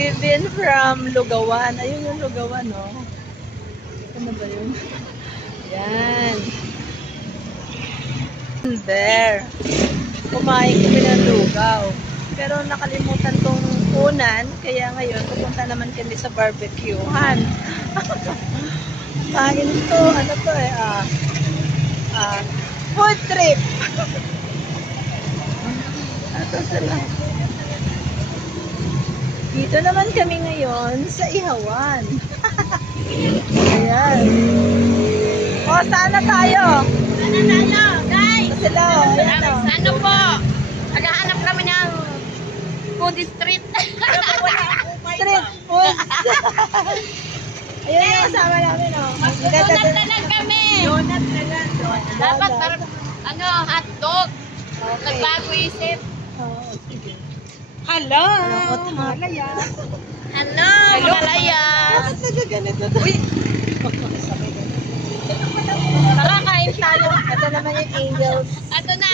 We've been from Lugawan. Ayun yung Lugawan, no? Ano ba yun? Yan. There. Kumain kami ng lugaw. Pero nakalimutan tong unan. Kaya ngayon, pupunta naman kami sa barbecuehan. Kain to. Ano to eh? Food trip. Ito sila. Dito naman kami ngayon sa Ihawan. Ayan. O, saan na tayo? Saan na tayo, guys? Sila, ayan o. Ano po? Naghahanap kami ng food street. Street food. Ayun yung kasama namin o. Donut na lang kami. Donut na lang. Dapat hotdog. Nagbago isip. Oo, sige. Hello! Malaya. Hello, malayas. Bakit nagaganito? Uy! Tara, kain tayo. Ito naman yung Angels. Ito na.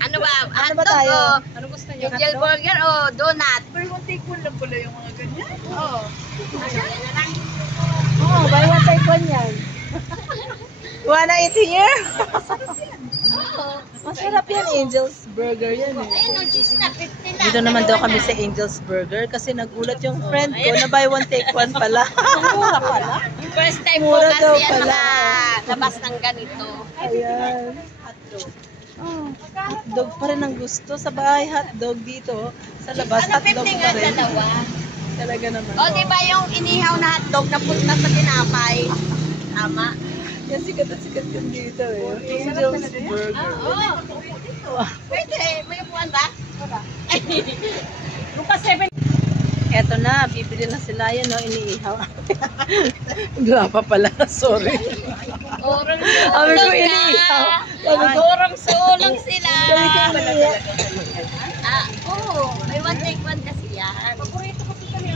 Ano ba? Ano ba Hotdog tayo? o Ano gusto niyo? Angel burger o donut? Pero one take one lang pala yung mga ganyan. Oo. Oo, buy one take one yan. Wanna eat here? Masarap yan, Angels Burger yan eh. Ayun, no, cheese na, 50 lang. Dito naman daw kami sa Angels Burger kasi nagulat yung friend ko na buy one take one pala. Mura pala. First time po Mura daw kasi yan pala. labas ng ganito. Ayan. Hotdog. Oh, hotdog pa rin ang gusto. Sa bahay, hotdog dito. Sa labas, Ano, hotdog 50 pa nga rin. dalawa. Talaga naman. O, di ba yung inihaw na hotdog na punta sa tinapay? Tama. Yan, sikat at sikat yun dito eh. Angels Burger. Oo. Pwede, may upuan ba? Lucas 7. Eto na, bibili na sila yan, no? Iniihaw. Gwapa pala, sorry. Urong Sabi ko, sulong iniihaw. Sabi ko, Urong sulong sila. sabi ko, iniihaw. Oo. May one take one kasi yan. Paborito kasi kami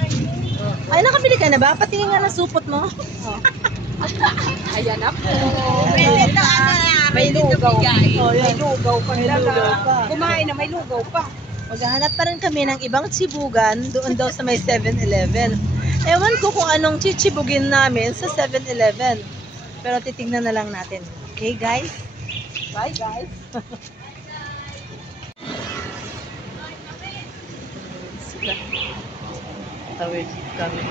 Ay, nakabili ka na ba? Patingin nga ng supot mo. Oh. Ayan na po. Pwede ito, ano na, May ready to lugaw. bigay. Oh, May yan. lugaw pa May nila. lugaw pa. Kumain na, may lugaw pa. Maghahanap pa rin kami ng ibang tsibugan doon daw sa may 7-Eleven. Ewan ko kung anong chichibugin namin sa 7-Eleven. Pero titignan na lang natin. Okay, guys? Bye, guys. Sila. Tawid kami.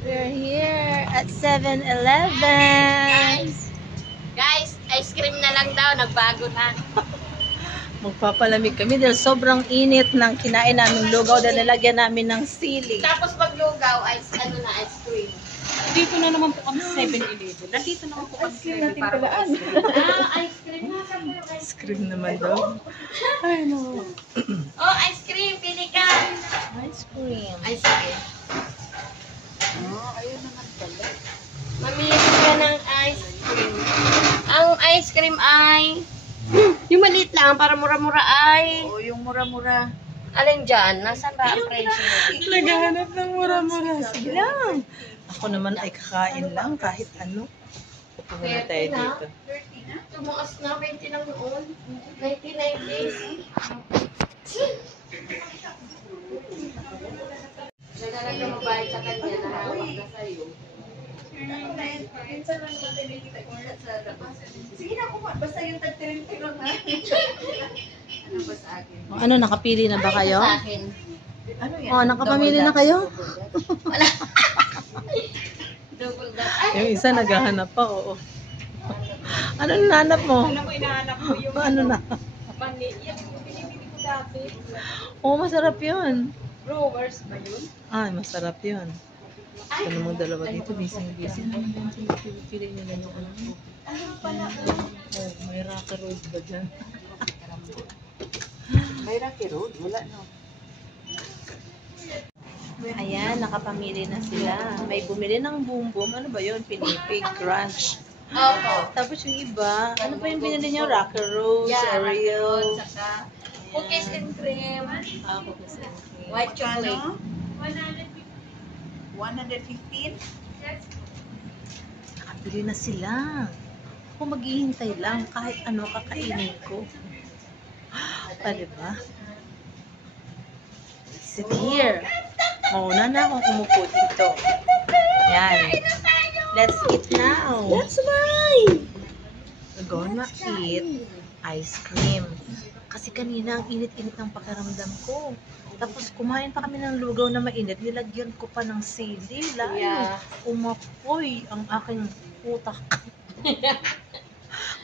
We're here at 7-Eleven. Guys, ice cream na lang daw, nagbago na. Magpapalamig kami dahil sobrang init ng kinain namin lugaw dahil nalagyan namin ng sili. Tapos maglugaw, ice cream. Dito na naman po kami sa 7-Eleven. Nandito naman po kami sa 7 para mag-ice Ice cream. Nasaan po yung ice Ice cream naman daw. Ay, no. Oh, ice cream, pili ka. Ice cream. Ice cream. ayun naman pala. Mamili ka ng ice cream. Ang ice cream ay, yung maliit lang, para mura-mura ay, O, yung mura-mura. alin dyan? Nasaan ba ang presyo? Naghahanap ng mura-mura. Sige lang. Ako naman ay kakain lang kahit ano. Upo muna tayo dito. Tumaas na, 20 lang noon. 99 days. Naglalagay mo bayad sa kanya na hawak na sa'yo. Sige na, basta yung tag-30 lang ha. Ano ba sa akin? Ano, nakapili na ba kayo? Sa akin. Ano yan? Oh, nakapamili na kayo? Wala. Double that. Ay, Yung isa naghahanap pa, oo. Ano nanap mo? Alam mo, inahanap ko yung Ano na? mani. Yan yung binibili ko dati. Oo, masarap yun. Brewers ba yun? Ay, masarap yun. Ito namang dalawa dito, busy-busy naman din sila. Pili nila yung ano. Ano pala? Oh, may rocker road ba dyan? May Rocky Road? Wala no. Ayan, nakapamili na sila. May bumili ng boom boom. Ano ba yun? Pinipig, crunch. opo. Tapos yung iba, ano pa yung binili niyo? Rocker Rose, Oreo. Saka cookies and cream. Cookies and cream. White chocolate. Ano? 115? Nakabili na sila. Ako maghihintay lang kahit ano kakainin ko. pa, di ba? Sit here. Mauna na akong umupo dito. Yan. Let's eat now. That's right! We're gonna eat ice cream. Kasi kanina ang init-init ng pakiramdam ko. Tapos kumain pa kami ng lugaw na mainit. Nilagyan ko pa ng sili. Lalo Yeah. umapoy ang aking utak.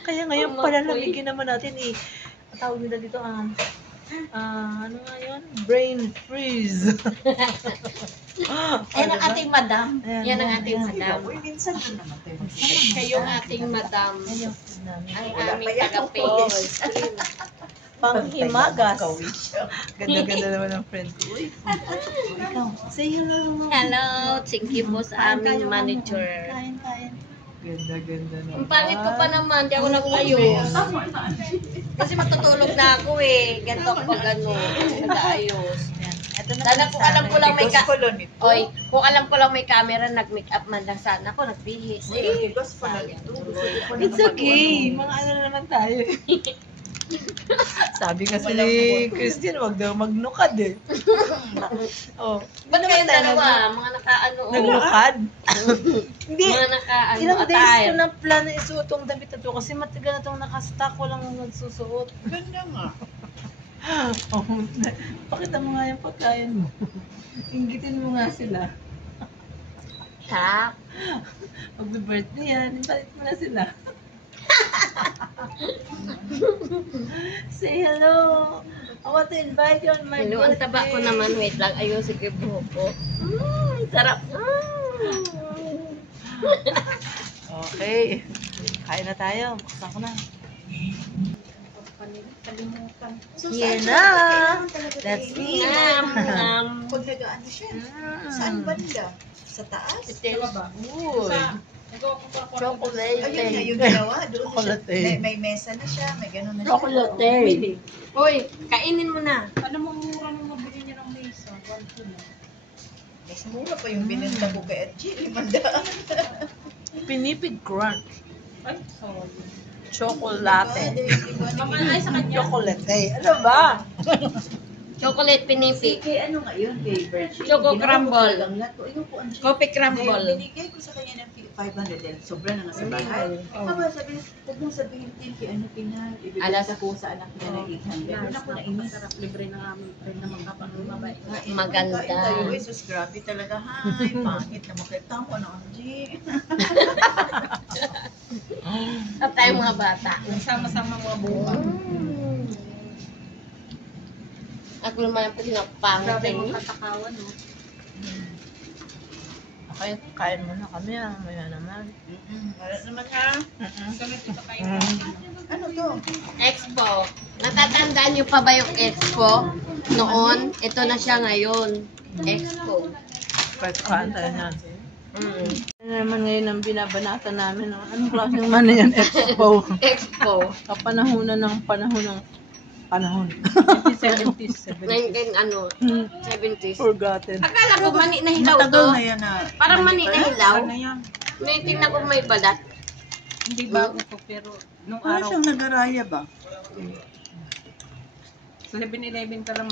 Kaya ngayon Umapoy. palalamigin naman natin ang tawag nila dito ano nga yun? Brain freeze. Yan ang ating madam. Ayan, Yan ang ayan, ating ayan. madam. Minsan na naman tayo Kayo ang ating madam. Yan yung food namin. Ang Wala pa aming yan. taga-page. Panghimagas. Ganda-ganda naman ang friend ko. Uy, ikaw, say hello. Hello, thank you po sa aming manager. Kain. Ganda-ganda naman. Ang pangit ko pa naman, di ako nag-ayos. Kasi matutulog na ako eh. Ganto ako pag ano, nag-ayos. Yan. Ito na Sana kung alam ko lang may Tigos pala nito. Oy, kung alam ko lang may camera, nag-make up man lang sana ako, nagbihis eh. Tigos pala nito. It's okay. Mga ano na naman tayo. Sabi kasi ni Christian, wag daw magnukad eh. Oh. Ba't kayong dalawa? Mga naka-ano, Naglukad? Hindi. mga naka-ano, Ilang days ko attire. na plan na isuot tong damit na to kasi matagal na itong nakastock ko lang nagsusuot. Ganda nga. Oh, pakita mo nga yung pagkain mo. Inggitin mo nga sila. Ha? Mag-birthday yan, ipalit mo na sila. Say hello. I want to invite you on my Hello, ang taba ko naman. Wait lang, ayusin ko yung buhok ko. Sarap. Okay. Kain na tayo. Buksan ko na. Here na. Let's eat. Pag nag-ano siya, saan banda? Sa taas? Uy. Chocolate. Ayun na, yung ginawa. Doon na siya. Chocolate. May mesa na siya, may gano'n na siya. Chocolate. Uy, kainin mo na. Ano mo mura nung mabili niya ng mesa? 1 kilo. Mas mura pa yung binenta ko kay RG, 500. Pinipig crunch. Ay, sorry. Chocolate. Ay, sa kanya. Chocolate. Ano ba? Chocolate pinipig. Kay ano nga yun, kay Virgil. Choco Ginawa ko crumble. talagang lahat. Ayun po, ang Coffee crumble. Binigay ko sa kanya ng 500 dahil sobra na nga sa bahay. Aba, sabi niya, huwag mong sabihin din kay ano Tina, Alas. ibibigay ko sa anak niya ng 800. Doon ako nainis. Masarap, libre ng aming friend na magkapag-mabay. Maganda. Kain tayo, eh, sus, grabe talaga. Hay, pangit na makita mo na, RG. At tayong mga bata. Sama-sama mga buka. Ako naman yung pinapangit Grabe eh. mong katakawan, no? Okay, kain muna kami Maya naman. Wala naman ha. Sunod ito kayo. Ano to? Expo. Natatandaan niyo pa ba yung Expo? Noon, ito na siya ngayon. Expo. Kahit kain tayo yan. Mm. Ano naman ngayon ang binabanatan namin. Anong klaseng man na yan? Expo. Expo. Kapanahunan ng panahon. 70s. 19, ano, 70s. Forgotten. Akala ko mani na hilaw to. Matagal na yan na. Parang mani na hilaw. Ano yan? May tingnan ko may balat. Hindi bago to, pero nung Ano araw, siyang nagaraya ba? sa 7-Eleven ka lang